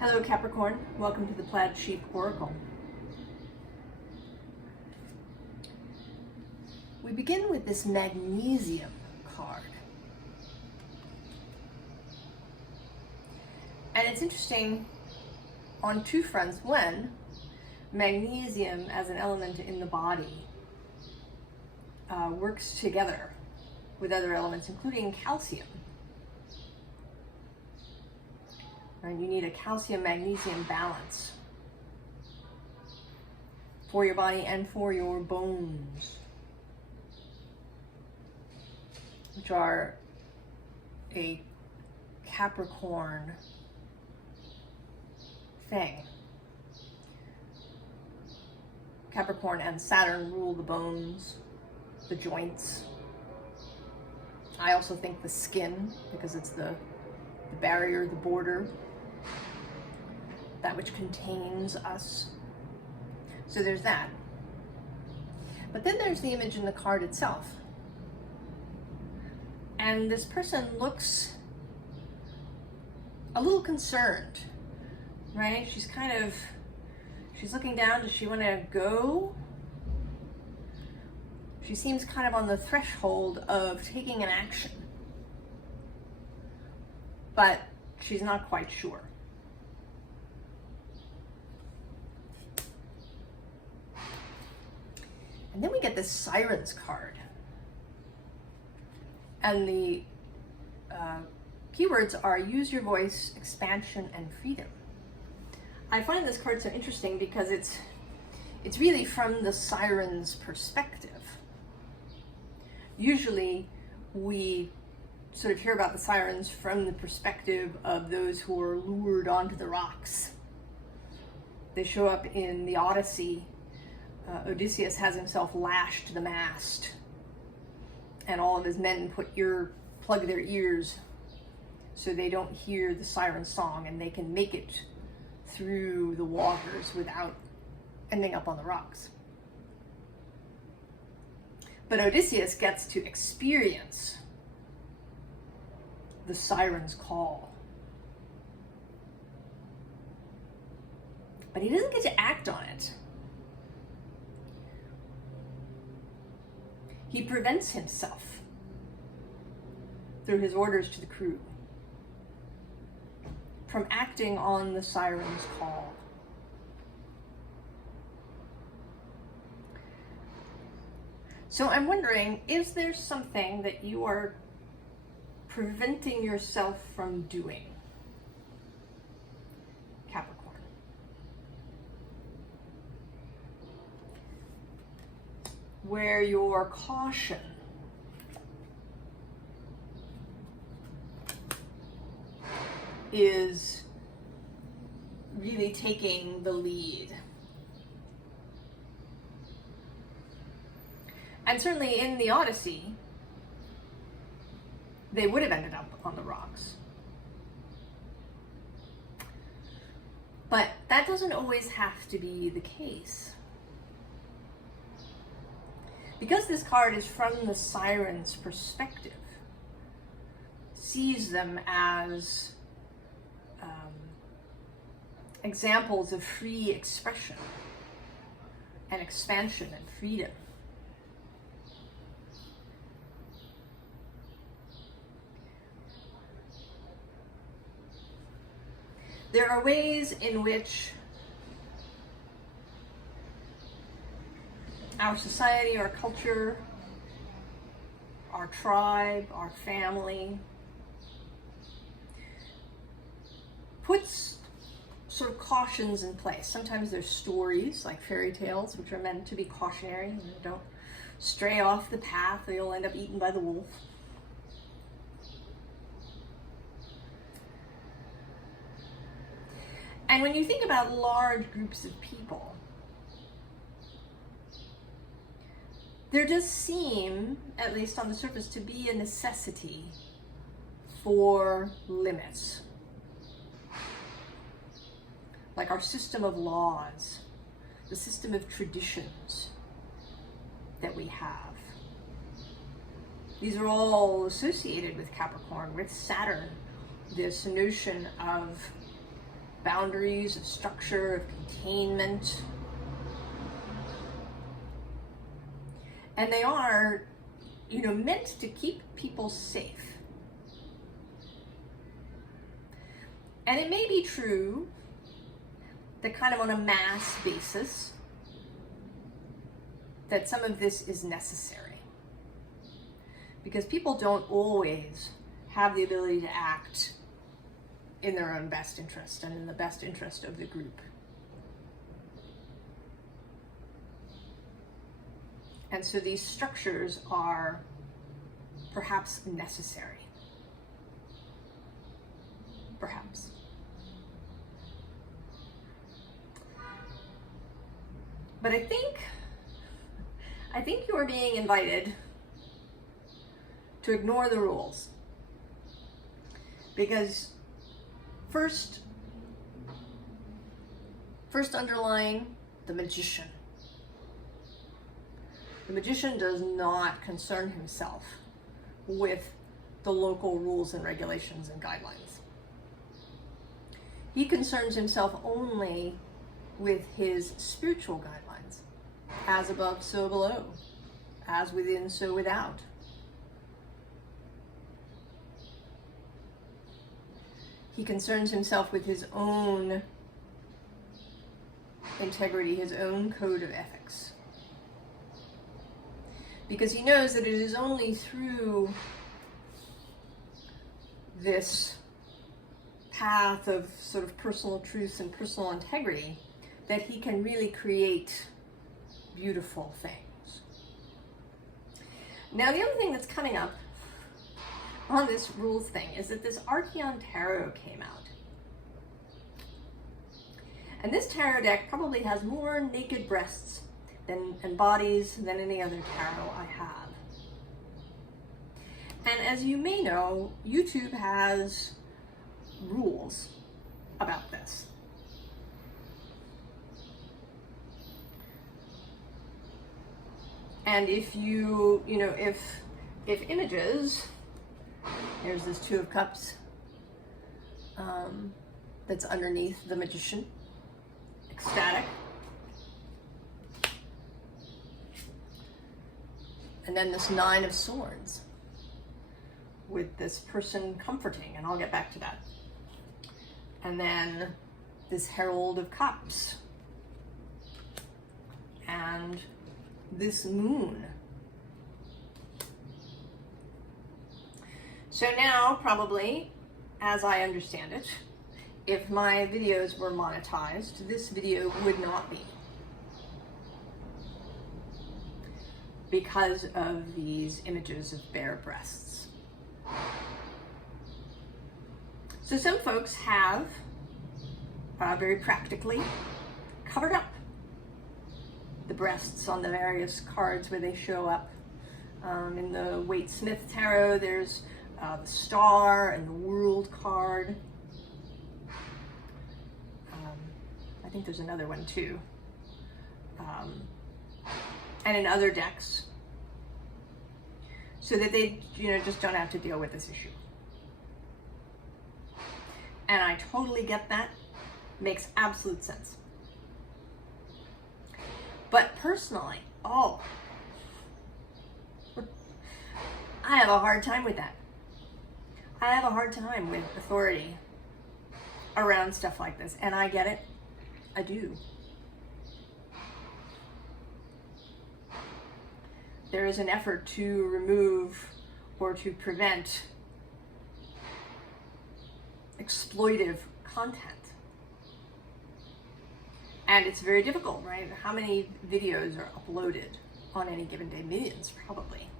Hello Capricorn, welcome to the Plaid Sheep Oracle. We begin with this magnesium card. And it's interesting on two fronts. One, magnesium as an element in the body works together with other elements, including calcium. And you need a calcium-magnesium balance for your body and for your bones, which are a Capricorn thing. Capricorn and Saturn rule the bones, the joints. I also think the skin, because it's the barrier, the border, that which contains us. So there's that. But then there's the image in the card itself. And this person looks a little concerned, right? She's looking down. Does she want to go? She seems kind of on the threshold of taking an action, but she's not quite sure. And then we get this Sirens card. And the keywords are use your voice, expansion, and freedom. I find this card so interesting because it's really from the Sirens' perspective. Usually we sort of hear about the Sirens from the perspective of those who are lured onto the rocks. They show up in the Odyssey. Odysseus has himself lashed to the mast, and all of his men plug their ears so they don't hear the siren song, and they can make it through the waters without ending up on the rocks. But Odysseus gets to experience the siren's call. But he doesn't get to act on it. He prevents himself through his orders to the crew from acting on the siren's call. So I'm wondering, is there something that you are preventing yourself from doing, Capricorn? Where your caution is really taking the lead. And certainly in the Odyssey, they would have ended up on the rocks. But that doesn't always have to be the case. Because this card is from the Siren's perspective, sees them as examples of free expression and expansion and freedom. There are ways in which our society, our culture, our tribe, our family puts sort of cautions in place. Sometimes there's stories like fairy tales, which are meant to be cautionary. Don't stray off the path or you'll end up eaten by the wolf. And when you think about large groups of people, there does seem, at least on the surface, to be a necessity for limits. Like our system of laws, the system of traditions that we have. These are all associated with Capricorn, with Saturn, this notion of boundaries, of structure, of containment. And they are, you know, meant to keep people safe. And it may be true that kind of on a mass basis, that some of this is necessary. Because people don't always have the ability to act in their own best interest and in the best interest of the group. And so these structures are perhaps necessary. Perhaps. But I think you are being invited to ignore the rules. Because first underlying the magician. The magician does not concern himself with the local rules and regulations and guidelines. He concerns himself only with his spiritual guidelines. As above, so below. As within, so without. He concerns himself with his own integrity, his own code of ethics. Because he knows that it is only through this path of sort of personal truth and personal integrity that he can really create beautiful things. Now, the other thing that's coming up on this rules thing is that this Archeon Tarot came out. And this tarot deck probably has more naked breasts and bodies than any other tarot I have. And as you may know, YouTube has rules about this. And if if images, here's this Two of Cups that's underneath the magician, ecstatic. And then this Nine of Swords with this person comforting, and I'll get back to that. And then this Herald of Cups. And this Moon. So now, probably, as I understand it, if my videos were monetized, this video would not be. Because of these images of bare breasts. So some folks have very practically covered up the breasts on the various cards where they show up. In the Waite Smith Tarot, there's the Star and the World card. I think there's another one too. And in other decks, so that they just don't have to deal with this issue. And I totally get that. Makes absolute sense. But personally, I have a hard time with that. I have a hard time with authority around stuff like this, and I get it. I do. There is an effort to remove or to prevent exploitive content. And it's very difficult, right? How many videos are uploaded on any given day? Millions, probably.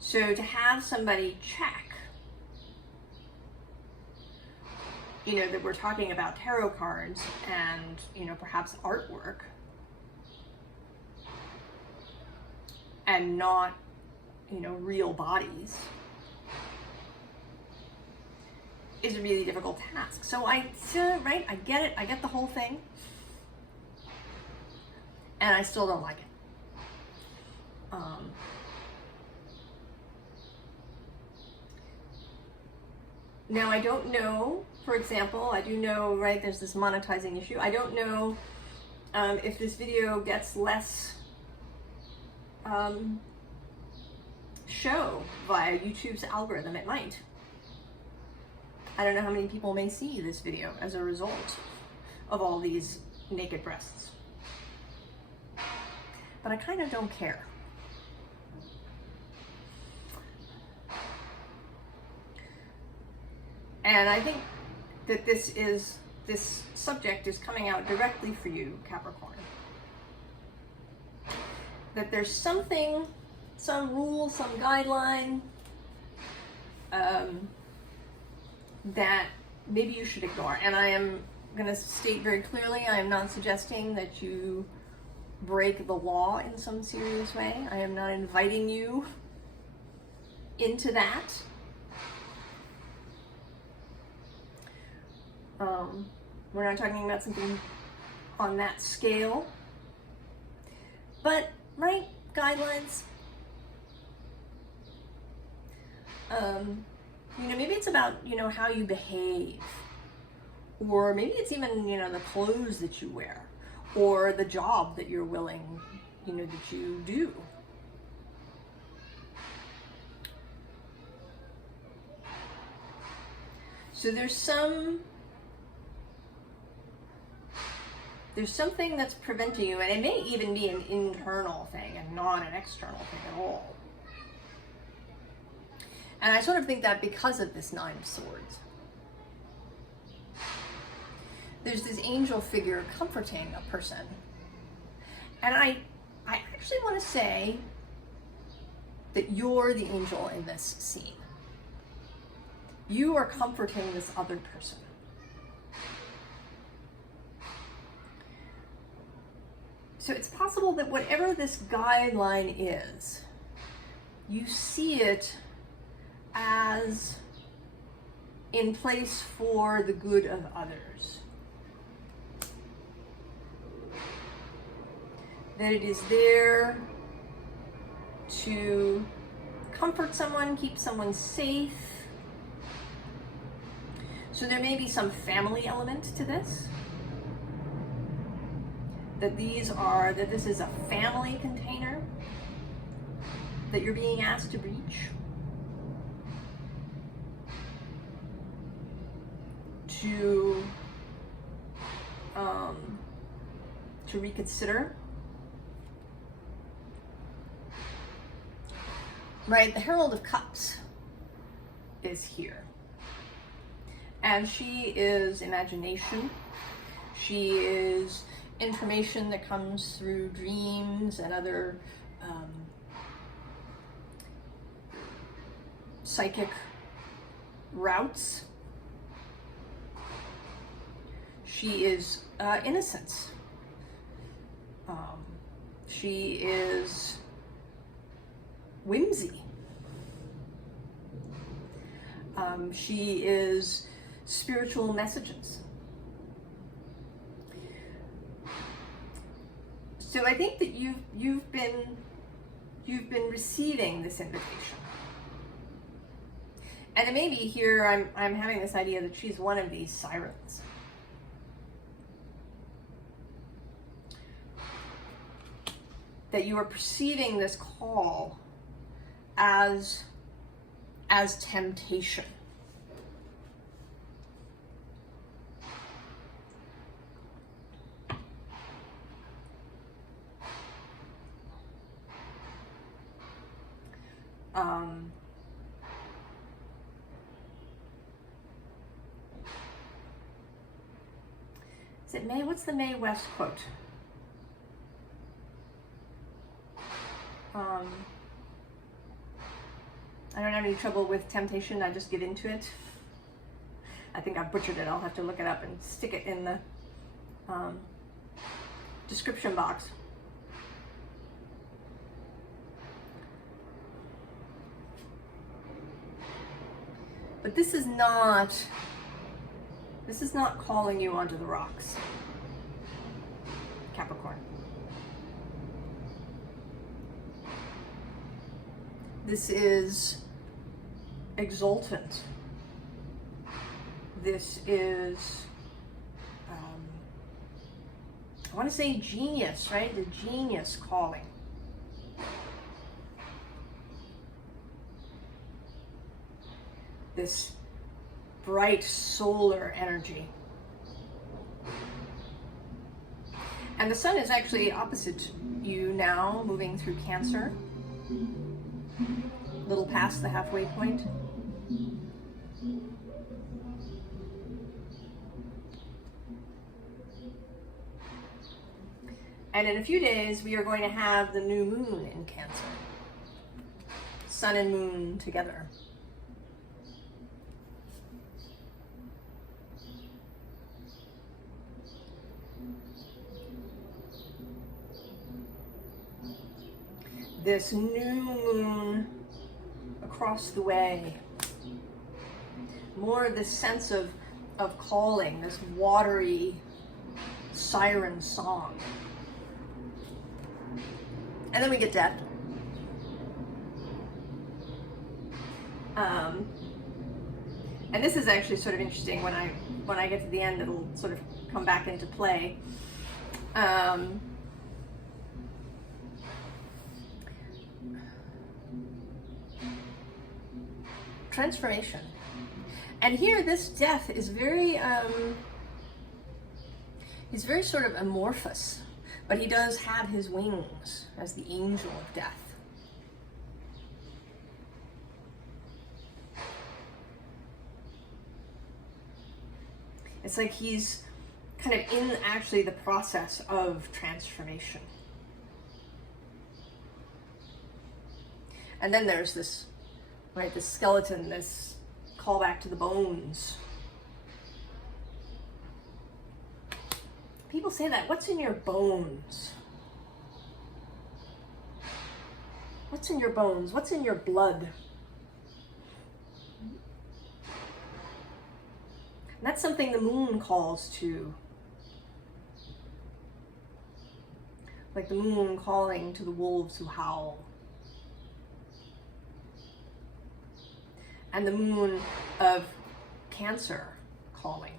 So to have somebody check, that we're talking about tarot cards and, perhaps artwork, and not, real bodies, is a really difficult task. So I get it. I get the whole thing. And I still don't like it. Now, I don't know, for example, I do know, right, there's this monetizing issue. I don't know if this video gets less show via YouTube's algorithm. It might. I don't know how many people may see this video as a result of all these naked breasts. But I kind of don't care. And I think that this subject is coming out directly for you, Capricorn. That there's something, some rule, some guideline that maybe you should ignore. And I am going to state very clearly, I am not suggesting that you break the law in some serious way. I am not inviting you into that. We're not talking about something on that scale. But, right, guidelines. You know, maybe it's about, you know, how you behave. Or maybe it's even, you know, the clothes that you wear. Or the job that you're willing, you know, that you do. So there's something that's preventing you, and it may even be an internal thing and not an external thing at all. And I sort of think that because of this Nine of Swords, there's this angel figure comforting a person. And I actually want to say that you're the angel in this scene. You are comforting this other person. So it's possible that whatever this guideline is, you see it as in place for the good of others. That it is there to comfort someone, keep someone safe. So there may be some family element to this. That this is a family container that you're being asked to breach. To reconsider. Right, the Herald of Cups is here. And she is imagination. She is information that comes through dreams and other psychic routes. She is innocence. She is whimsy. She is spiritual messages. So I think that you've been receiving this invitation. And it may be here I'm having this idea that she's one of these sirens. That you are perceiving this call as temptation. Is it Mae? What's the Mae West quote? I don't have any trouble with temptation, I just get into it. I think I butchered it, I'll have to look it up and stick it in the description box. But this is not calling you onto the rocks, Capricorn. This is exultant. This is, I want to say genius, right? The genius calling. This bright solar energy. And the sun is actually opposite you now, moving through Cancer, a little past the halfway point. And in a few days, we are going to have the new moon in Cancer. Sun and moon together. This new moon across the way. More this sense of calling, this watery siren song. And then we get death. And this is actually sort of interesting. When I get to the end, it'll sort of come back into play. Transformation. And here, this death is very, he's very sort of amorphous, but he does have his wings as the angel of death. It's like he's kind of in actually the process of transformation. And then there's this, right, this skeleton, this callback to the bones. People say that. What's in your bones? What's in your bones? What's in your blood? And that's something the moon calls to. Like the moon calling to the wolves who howl. And the moon of Cancer calling.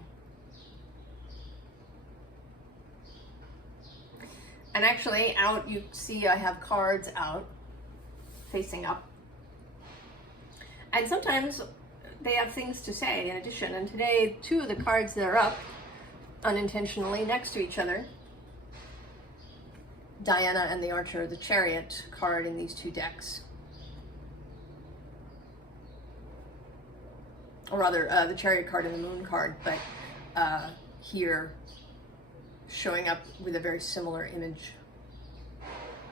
And actually, out, you see I have cards out, facing up. And sometimes they have things to say in addition. And today, two of the cards that are up, unintentionally, next to each other, Diana and the Archer, the Chariot card in these two decks. Or rather, the Chariot card and the Moon card, but here, showing up with a very similar image.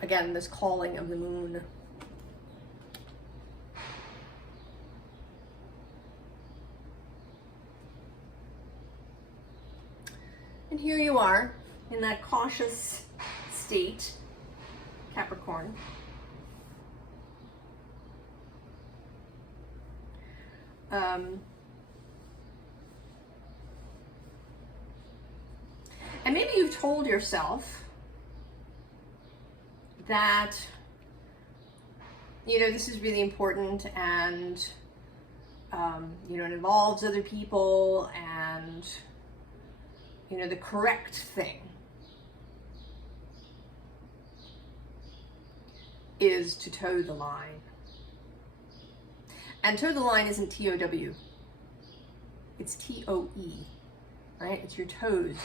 Again, this calling of the moon. And here you are, in that cautious state, Capricorn. And maybe you've told yourself that, you know, this is really important and, you know, it involves other people and, you know, the correct thing is to toe the line. And toe the line isn't T-O-W, it's T-O-E, right? It's your toes.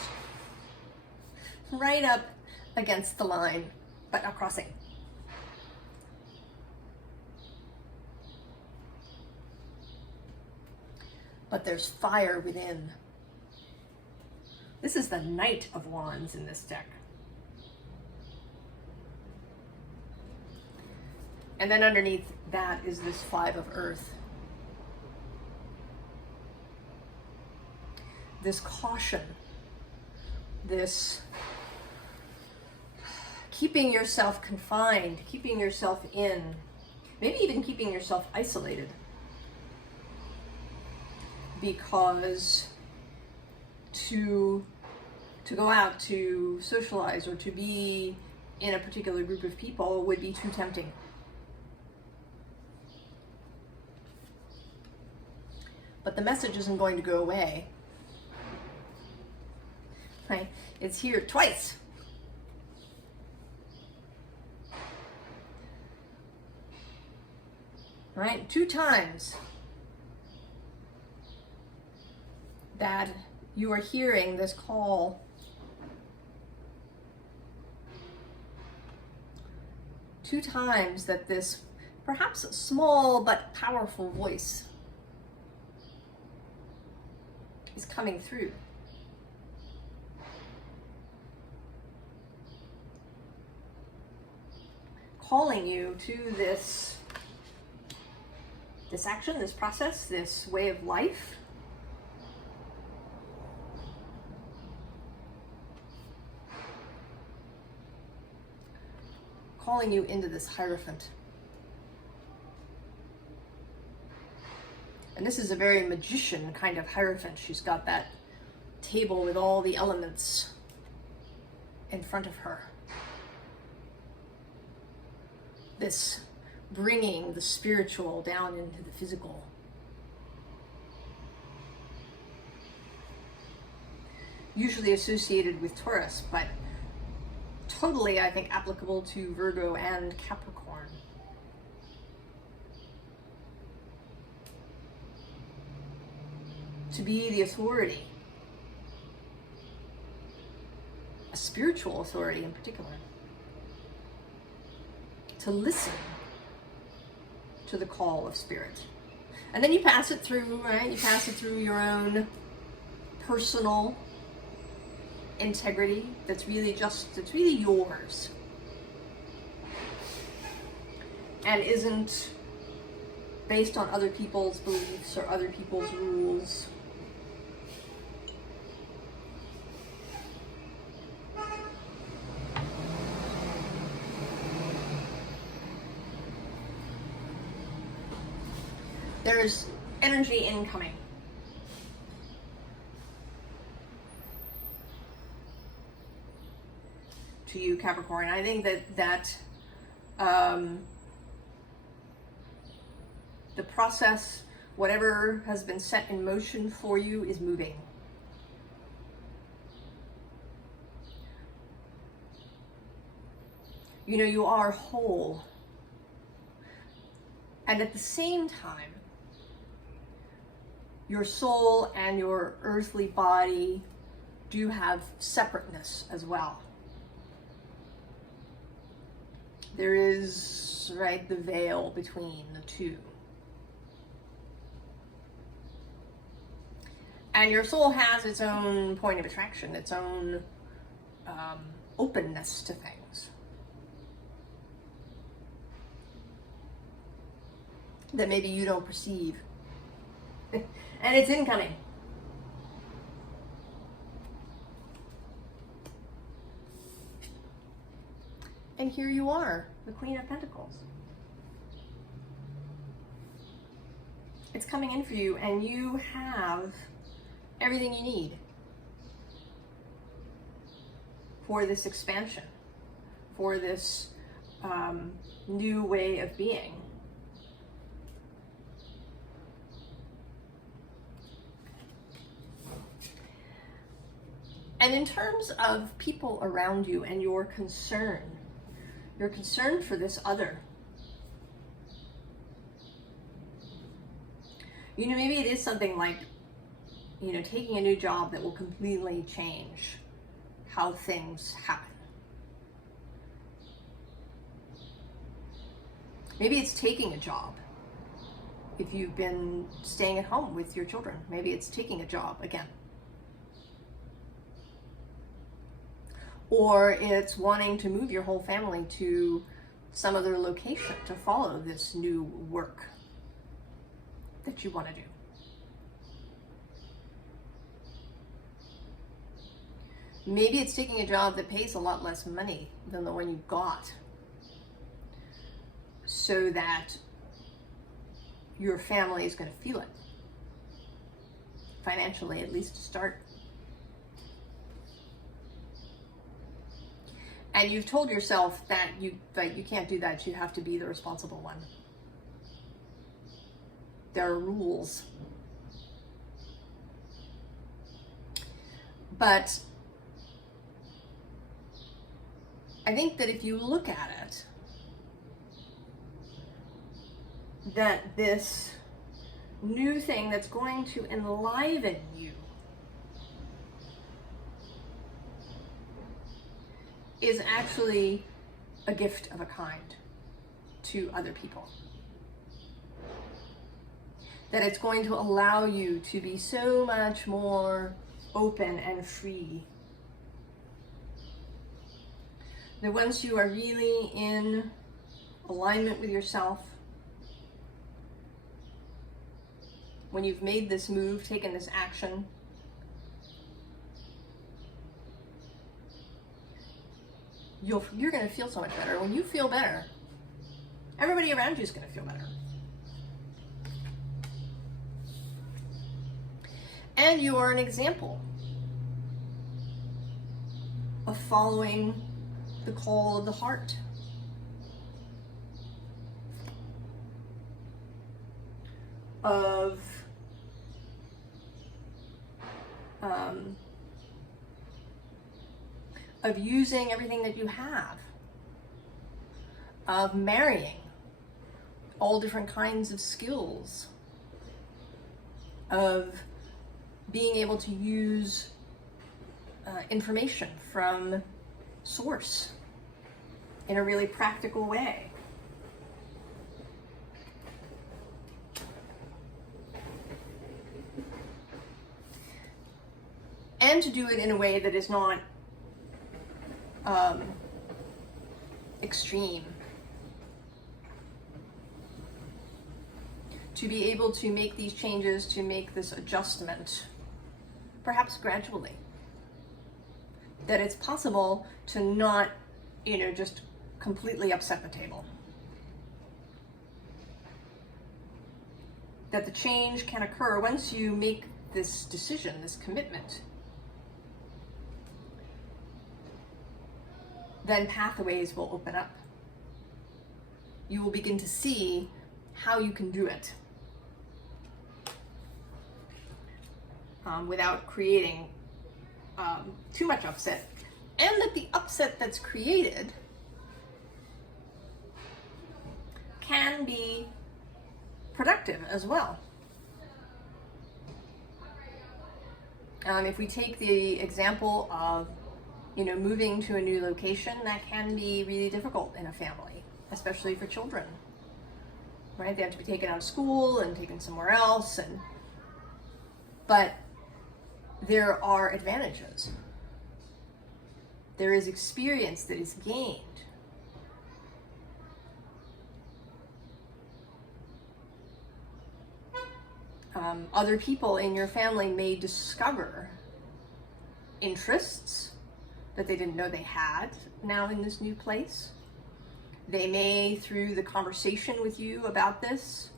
Right up against the line, but not crossing. But there's fire within. This is the Knight of Wands in this deck. And then underneath that is this Five of Earth. This caution, this keeping yourself confined, keeping yourself in, maybe even keeping yourself isolated. Because to go out to socialize or to be in a particular group of people would be too tempting. But the message isn't going to go away. right? It's here twice. Right? 2 times that you are hearing this call. Two times that this perhaps small but powerful voice is coming through. Calling you to this action, this process, this way of life. Calling you into this Hierophant. And this is a very magician kind of Hierophant. She's got that table with all the elements in front of her. This bringing the spiritual down into the physical. Usually associated with Taurus, but totally, I think, applicable to Virgo and Capricorn. To be the authority, a spiritual authority in particular. To listen to the call of spirit. And then you pass it through, right? You pass it through your own personal integrity that's really yours. And isn't based on other people's beliefs or other people's rules. There's energy incoming. To you, Capricorn. I think that the process, whatever has been set in motion for you, is moving. You know, you are whole. And at the same time, your soul and your earthly body do have separateness as well. There is, right, the veil between the two. And your soul has its own point of attraction, its own openness to things. That maybe you don't perceive. And it's incoming. And here you are, the Queen of Pentacles. It's coming in for you, and you have everything you need for this expansion, for this new way of being. And in terms of people around you and your concern for this other, you know, maybe it is something like, you know, taking a new job that will completely change how things happen. Maybe it's taking a job. If you've been staying at home with your children, maybe it's taking a job again. Or it's wanting to move your whole family to some other location to follow this new work that you want to do. Maybe it's taking a job that pays a lot less money than the one you got, so that your family is going to feel it, financially at least to start. And you've told yourself that you can't do that. You have to be the responsible one. There are rules. But I think that if you look at it, that this new thing that's going to enliven you is actually a gift of a kind to other people. That it's going to allow you to be so much more open and free. That once you are really in alignment with yourself, when you've made this move, taken this action, you're going to feel so much better. When you feel better, everybody around you is going to feel better. And you are an example of following the call of the heart. Of using everything that you have, of marrying all different kinds of skills, of being able to use information from source in a really practical way. And to do it in a way that is not extreme. To be able to make these changes, to make this adjustment, perhaps gradually. That it's possible to not, just completely upset the table. That the change can occur once you make this decision, this commitment. Then pathways will open up. You will begin to see how you can do it without creating too much upset. And that the upset that's created can be productive as well. If we take the example of moving to a new location, that can be really difficult in a family, especially for children, right? They have to be taken out of school and taken somewhere else, but there are advantages. There is experience that is gained. Other people in your family may discover interests that they didn't know they had now in this new place. They may, through the conversation with you about this,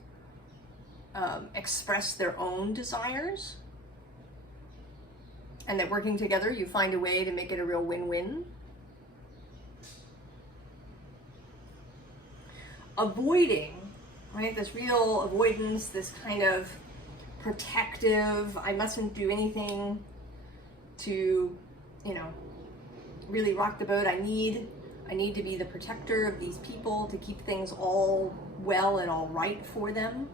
express their own desires. And that working together, you find a way to make it a real win-win. Avoiding, right, this real avoidance, this kind of protective, I mustn't do anything to, really rock the boat. I need to be the protector of these people, to keep things all well and all right for them.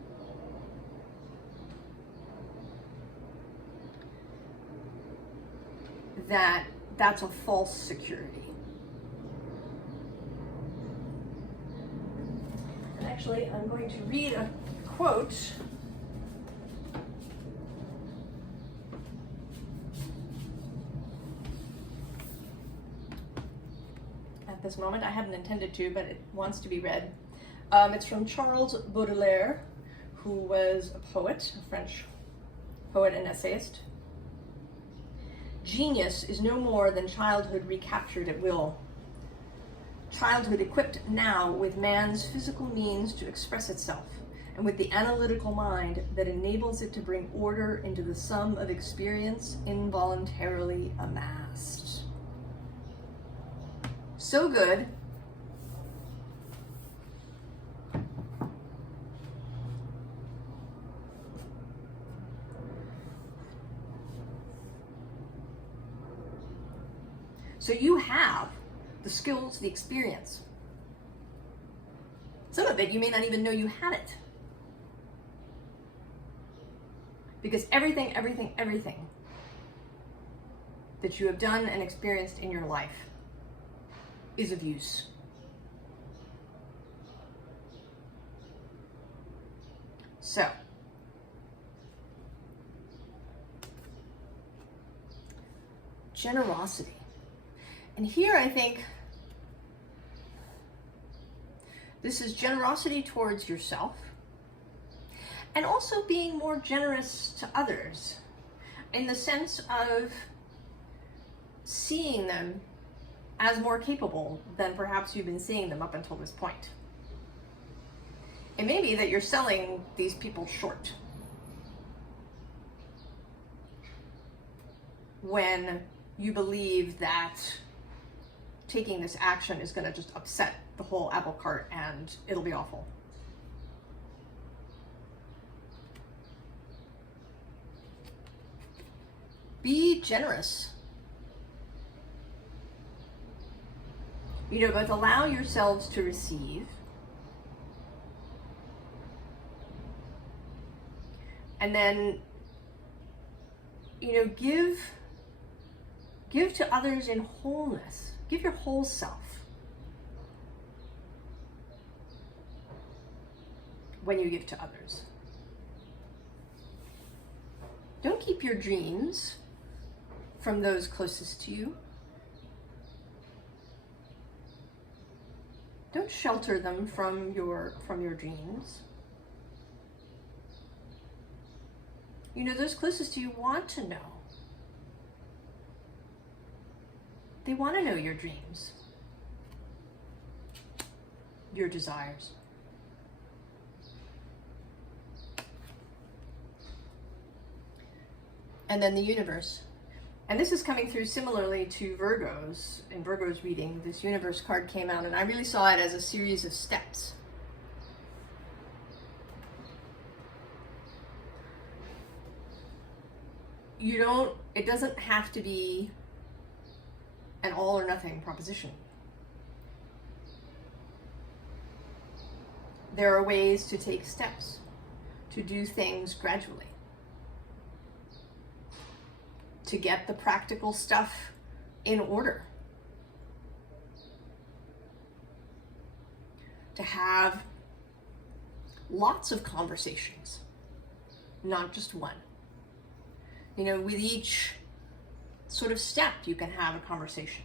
That's a false security. And actually, I'm going to read a quote at this moment. I hadn't intended to, but it wants to be read. It's from Charles Beaudelaire, who was a poet, a French poet and essayist. Genius is no more than childhood recaptured at will. Childhood equipped now with man's physical means to express itself, and with the analytical mind that enables it to bring order into the sum of experience involuntarily amassed. So good. So you have the skills, the experience. Some of it you may not even know you had it. Because everything that you have done and experienced in your life is of use. So, generosity. And here I think this is generosity towards yourself and also being more generous to others in the sense of seeing them as more capable than perhaps you've been seeing them up until this point. It may be that you're selling these people short when you believe that taking this action is going to just upset the whole apple cart and it'll be awful. Be generous. You know, both allow yourselves to receive and then, you know, give to others in wholeness. Give your whole self. When you give to others. Don't keep your dreams from those closest to you. Don't shelter them from your dreams. You know, those closest to you want to know. They want to know your dreams, your desires. And then the universe. And this is coming through similarly to Virgos. In Virgo's reading, this universe card came out, and I really saw it as a series of steps. It doesn't have to be an all or nothing proposition. There are ways to take steps, to do things gradually, to get the practical stuff in order, to have lots of conversations, not just one. You know, with each sort of step, you can have a conversation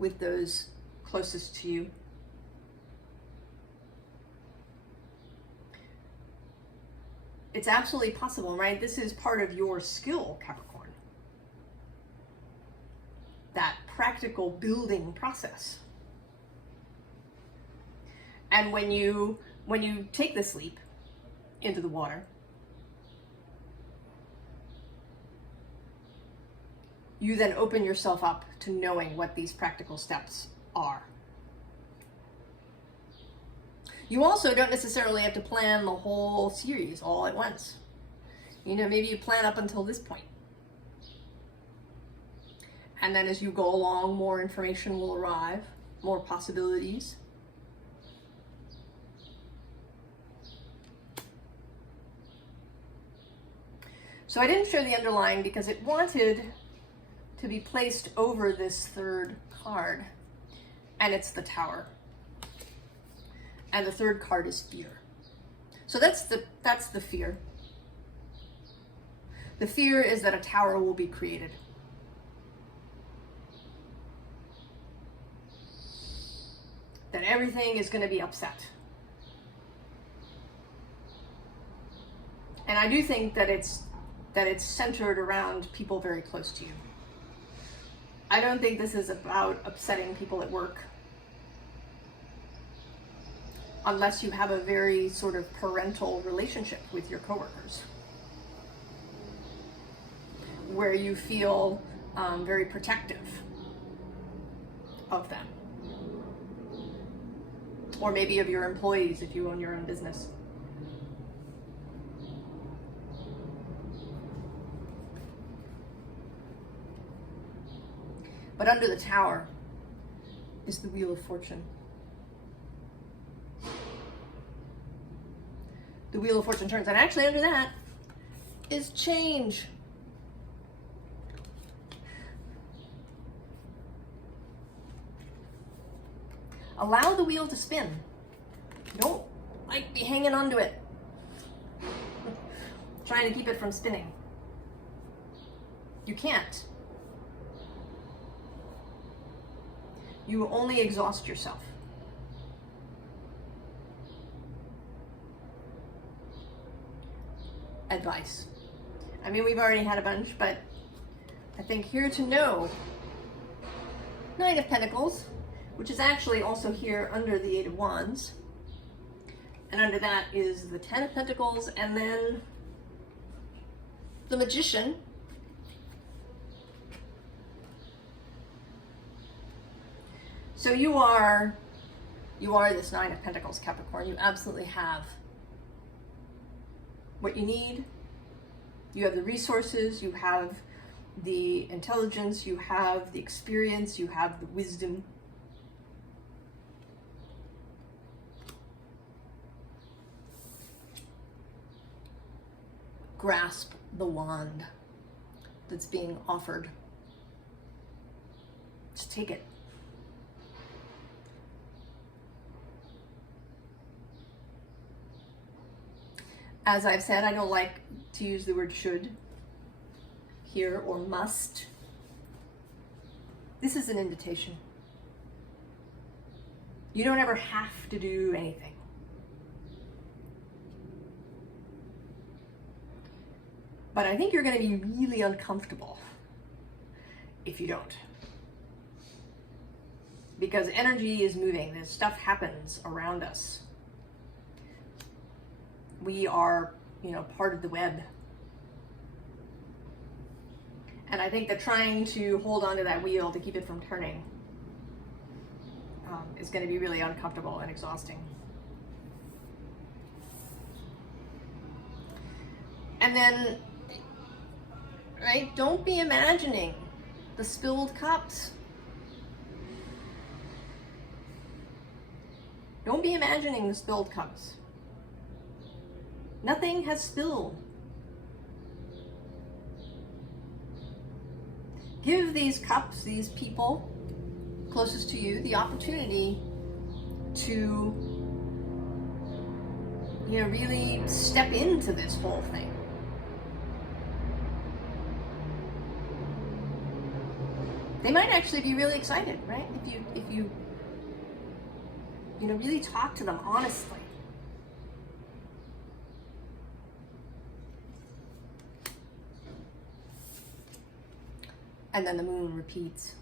with those closest to you. It's absolutely possible, right? This is part of your skill, Capricorn. That practical building process. And when you take this leap into the water, you then open yourself up to knowing what these practical steps are. You also don't necessarily have to plan the whole series all at once. You know, maybe you plan up until this point. And then as you go along, more information will arrive, more possibilities. So I didn't show the underlying because it wanted to be placed over this third card, and it's the Tower. And the third card is fear. So that's the fear. The fear is that a tower will be created. That everything is going to be upset. And I do think that it's centered around people very close to you. I don't think this is about upsetting people at work, unless you have a very sort of parental relationship with your coworkers, where you feel very protective of them. Or maybe of your employees if you own your own business. But under the Tower, is the Wheel of Fortune. The Wheel of Fortune turns, and actually under that is change. Allow the wheel to spin. Don't like be hanging onto it, trying to keep it from spinning. You can't. You will only exhaust yourself. Advice. I mean, we've already had a bunch, but I think here to know. Knight of Pentacles, which is actually also here under the Eight of Wands. And under that is the Ten of Pentacles, and then the Magician. So you are this Nine of Pentacles, Capricorn. You absolutely have what you need. You have the resources, you have the intelligence, you have the experience, you have the wisdom. Grasp the wand that's being offered. Just take it. As I've said, I don't like to use the word should here or must. This is an invitation. You don't ever have to do anything. But I think you're going to be really uncomfortable if you don't. Because energy is moving. This stuff happens around us. We are, part of the web. And I think that trying to hold onto that wheel to keep it from turning is going to be really uncomfortable and exhausting. And then, right, don't be imagining the spilled cups. Don't be imagining the spilled cups. Nothing has spilled. Give these cups, these people closest to you, the opportunity to, really step into this whole thing. They might actually be really excited, right? If you really talk to them honestly. And then the moon repeats.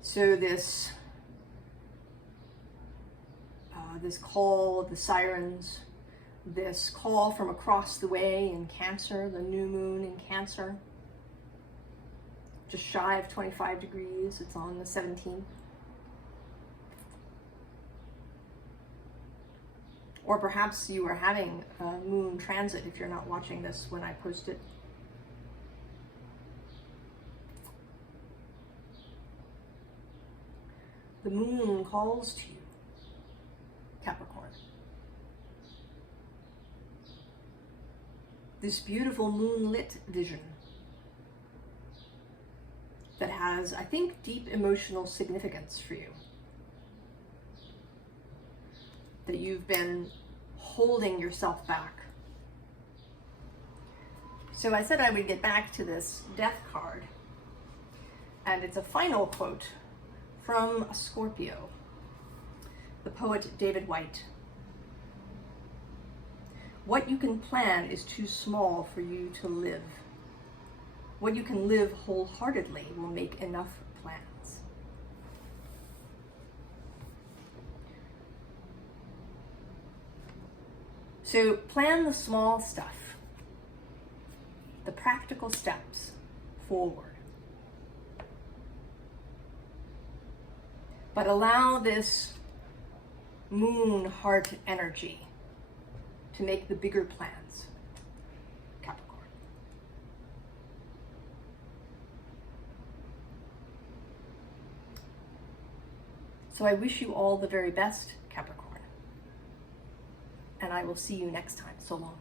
So this call of the sirens, this call from across the way in Cancer, the new moon in Cancer, just shy of 25 degrees. It's on the 17th. Or perhaps you are having a moon transit if you're not watching this when I post it. The moon calls to you, Capricorn. This beautiful moonlit vision that has, I think, deep emotional significance for you. That you've been holding yourself back. So I said I would get back to this death card. And it's a final quote from a Scorpio, the poet David Whyte. What you can plan is too small for you to live. What you can live wholeheartedly will make enough plans. So plan the small stuff, the practical steps forward. But allow this moon heart energy to make the bigger plans, Capricorn. So I wish you all the very best, Capricorn. And I will see you next time. So long.